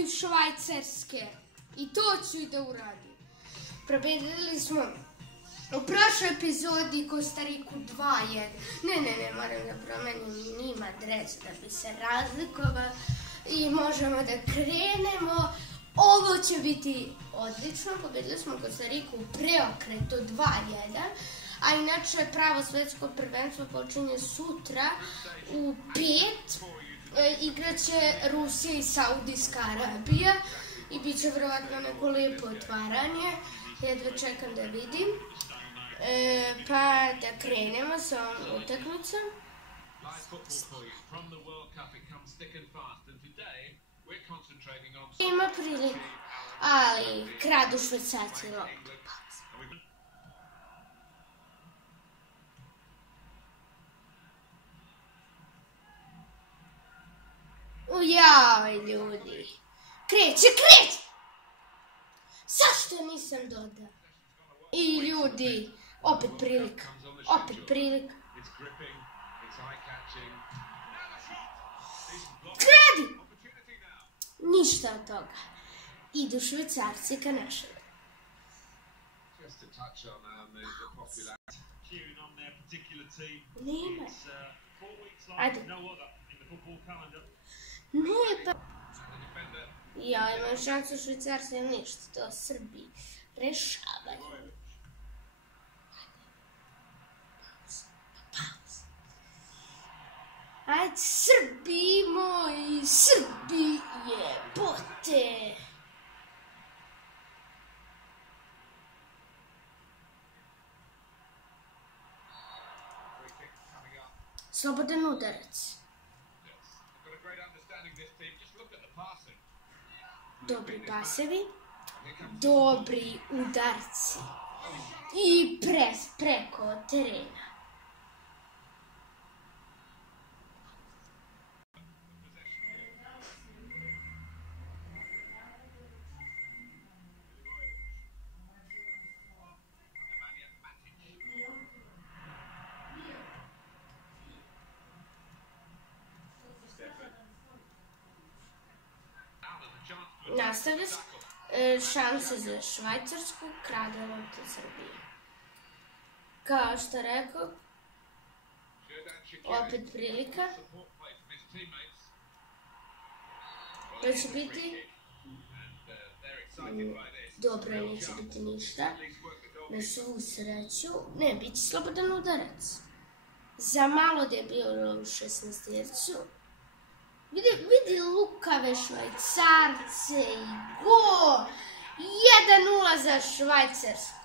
protiv Švajcarske. I to ću i da uradim. Pobedili smo u prošloj epizodi Kostariku 2-1. Ne, moram da promenim njima dres da bi se razlikovao. I možemo da krenemo. Ovo će biti odlično. Pobedili smo Kostariku u preokretu 2-1. A inače pravo svetsko prvenstvo počinje sutra u 5. Igraće Rusija i Saudijska Arabija i bit će verovatno neko lepo otvaranje. Jedva čekam da vidim. Pa da krenemo sa ovom utakmicom. Ima priliku, ali kradu Švajcarci loptu. Jaj, ljudi. Kreće! Zašto nisam dodao? I ljudi, opet prilika. Kradi! Ništa od toga. Idu Švajcarci ka našem. Nema. Ajde. Ne, pa... Ja imam šansu Švajcarci, ali ništa. To Srbiji rešavaju. Ajde, Srbiji moji, Srbiji jebote. Slobodan udarac. Dobri pasevi, dobri udarci i pres preko terena. Nastavlja šanse za Švajcarsku, krade lopta Srbije. Kao što rekao, opet prilika. Da će biti... Dobro, neće biti ništa. Na svu sreću. Ne, bit će slobodan udarac. Za malo da je bilo u 16-tercu. Vidi lukave Švajcarce i go! 1-0 za Švajcarsku.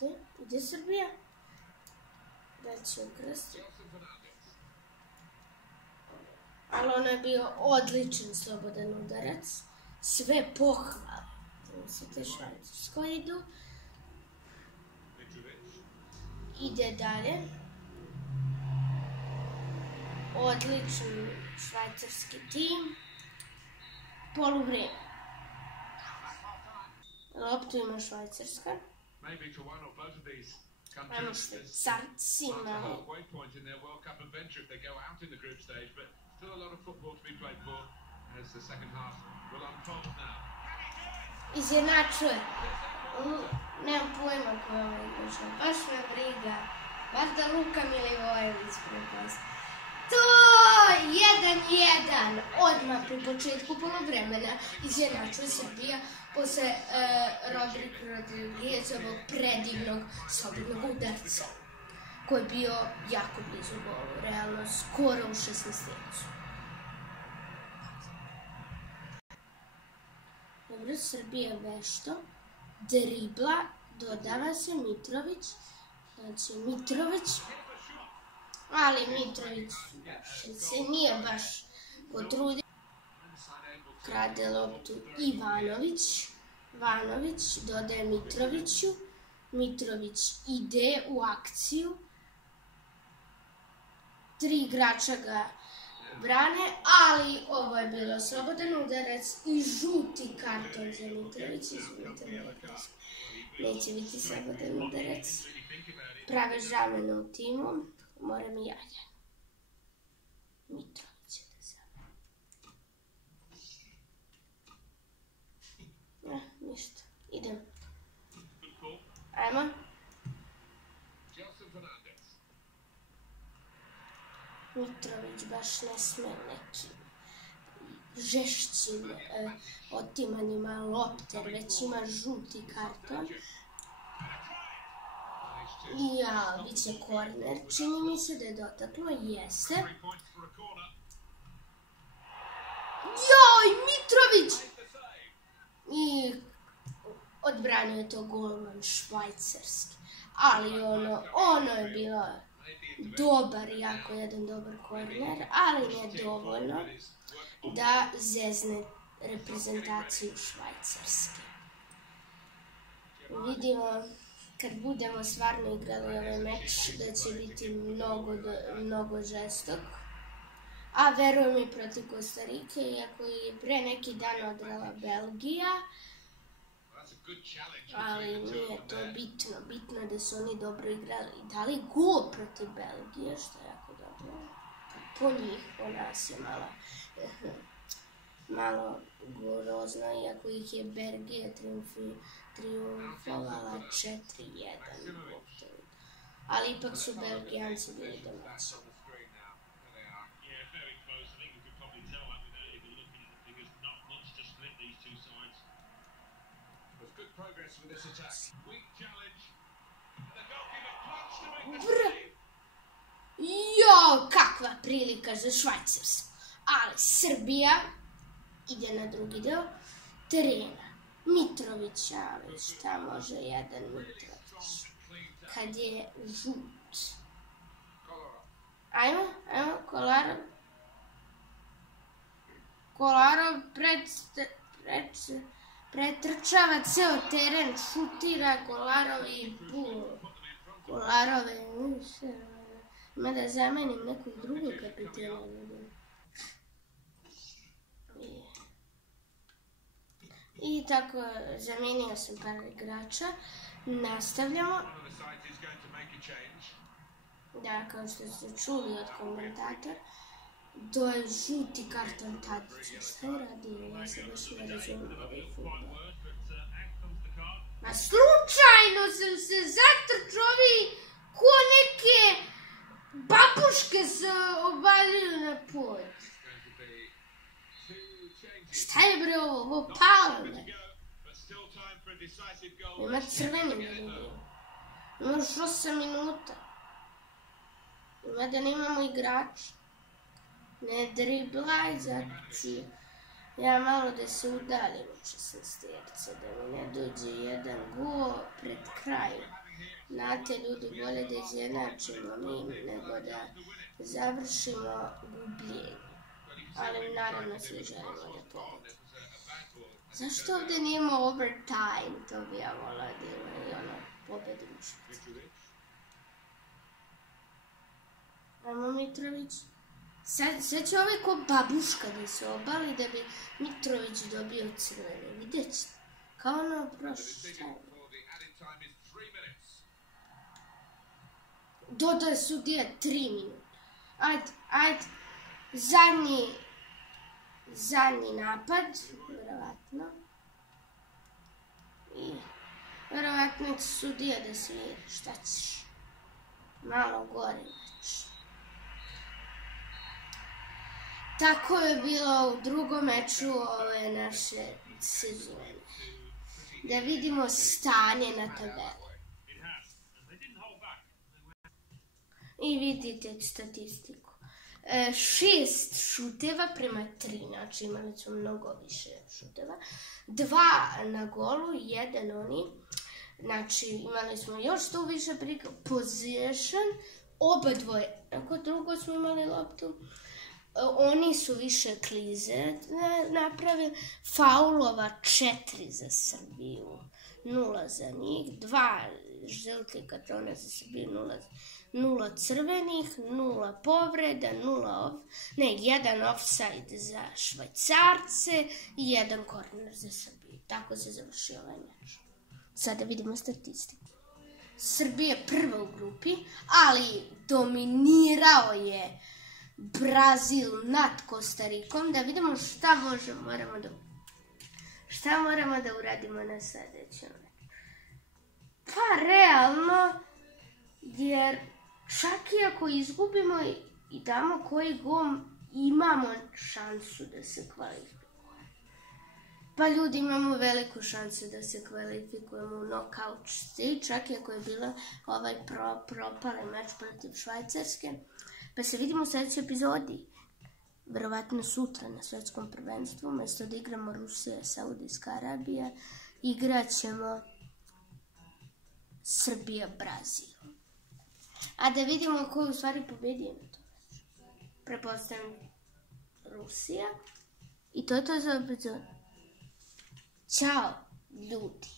Dobro, ide Srbija. Da će ukrasti. Ali ono je bio odličan slobodan udarac. Sve pohvale. Sve te Švajcarsko idu. Ide dalje. Odličan švajcarski tim. Poluvreme. Loptu ima Švajcarska. Ajmo Švajcarcima. Izjednačuje. Nemam pojma ko je ovo igrača. Baš me briga. Baš da Luka Milivojević propast. To! 1-1. Odmah pri početku poluvremena izjednačuje Srbija posle Rodriguezovog predivnog slobodnog udarca koji je bio jako blizu golu. Realno skoro u 16-tercu. Dobro, Srbija vešto, dribla, dodava se Mitrović, znači Mitrović, ali Mitrović se nije baš potrudio. Krade loptu Ivanović, Ivanović dodaje Mitroviću, Mitrović ide u akciju, 3 igrača ga brane, ali ovo je bilo slobodan udarac i žuti karton za Mitrović. Izvinite, Neće biti slobodan udarac. Prave žamene u timu. Moram i jaja. Mitrović da zamene. Ništa. Idem. Ajmo. Mitrović baš ne sme nekim žešćim otimanjima lopte, već ima žuti karton. Bit će korner, čini mi se da je dotaklo, jeste. Joj, Mitrović! I odbranio je to golman švajcarski. Ali ono je bilo dobar, jako jedan dobar korner, ali ne dovoljno da zezne reprezentaciju Švajcarske. Vidimo, kad budemo stvarno igrali ovaj meč, da će biti mnogo žestok. A verujem i protiv Kostarike, iako je pre neki dan odrala Belgija. Ali nije to bitno. Bitno je da su oni dobro igrali i dali gol protiv Belgije, što je jako dobro. Po njih, po nas je malo grozno, iako ih je Belgija triumfovala 4-1. Ali ipak su Belgijanci bili domaći. Jo, kakva prilika za Švajcarsku. Ali Srbija ide na drugi deo terena. Mitrović, ali šta može jedan Mitrović kad je žut. Ajmo, Kolarov. Kolarov pretrčava ceo teren, šutira Kolarov i Kolarove, ima da zamenim nekog drugog kapitena. I tako, zamenio sam par igrača. Nastavljamo. Da, kao što ste čuli od komentatora, to je žuti karton Tadića. Šta je radio? Ja se baš ne razumijem ovaj futbol. Ma slučajno sam se zatrčao ko neke babuške se obalili na pod. Šta je bre ovo palo me? Ima crveni da dobio. Ima još 8 minuta. Ima da nemamo igrača. Ne driblaj, zato ću ja malo da se udalim od 16-terca, da mi ne dođe jedan gol pred kraj. Znate, ljudi, bolje da izjednačimo mi nego da završimo gubljenje. Ali naravno svi želimo da pobedimo. Zašto ovdje nima overtime? To bi ja volila da ima i pobedimo što. Ajmo Mitrović. Sad će ovaj ko babuška da se obali da bi Mitrović dobio crvene. Vidjet ćete. Kao ono prošlo. Šta je? Dodaje sudija 3 minuta. Ajde. Zadnji napad. Verovatno. I verovatno će sudija da svira. Šta ćeš? Malo gore meč. Tako je bilo u drugom meču ove naše sezone. Da vidimo stanje na tabeli. I vidite statistiku. 6 šuteva prema 3, znači imali smo mnogo više šuteva. 2 na golu, 1 oni. Znači imali smo još tu više possession. Oba dvoje. Ako drugo smo imali loptu. Oni su više klize napravili. Faulova 4 za Srbiju. 0 za njih. 2 žuti kartona za Srbiju. 0 crvenih. 0 povreda. 1 offside za Švajcarce. I 1 korner za Srbiju. Tako se završio ovaj meč. Sada vidimo statistiku. Srbija je prva u grupi, ali dominirao je Brazil nad Kostarikom. Da vidimo šta moramo da uradimo na sledećem. Pa realno, jer čak i ako izgubimo i damo koji gol, imamo šansu da se kvalifikujemo. Pa ljudi, imamo veliku šansu da se kvalifikujemo u knockout stage, čak i ako je bila propali meč protiv Švajcarske. Pa se vidimo u sledećoj epizodi. Verovatno sutra na svetskom prvenstvu, umesto da igramo Rusija, Saudijska Arabija, igraćemo Srbija, Brazil. A da vidimo ko je u stvari pobedio na to. Pretpostavljam Rusija. I to je to za epizodu. Ćao, ljudi.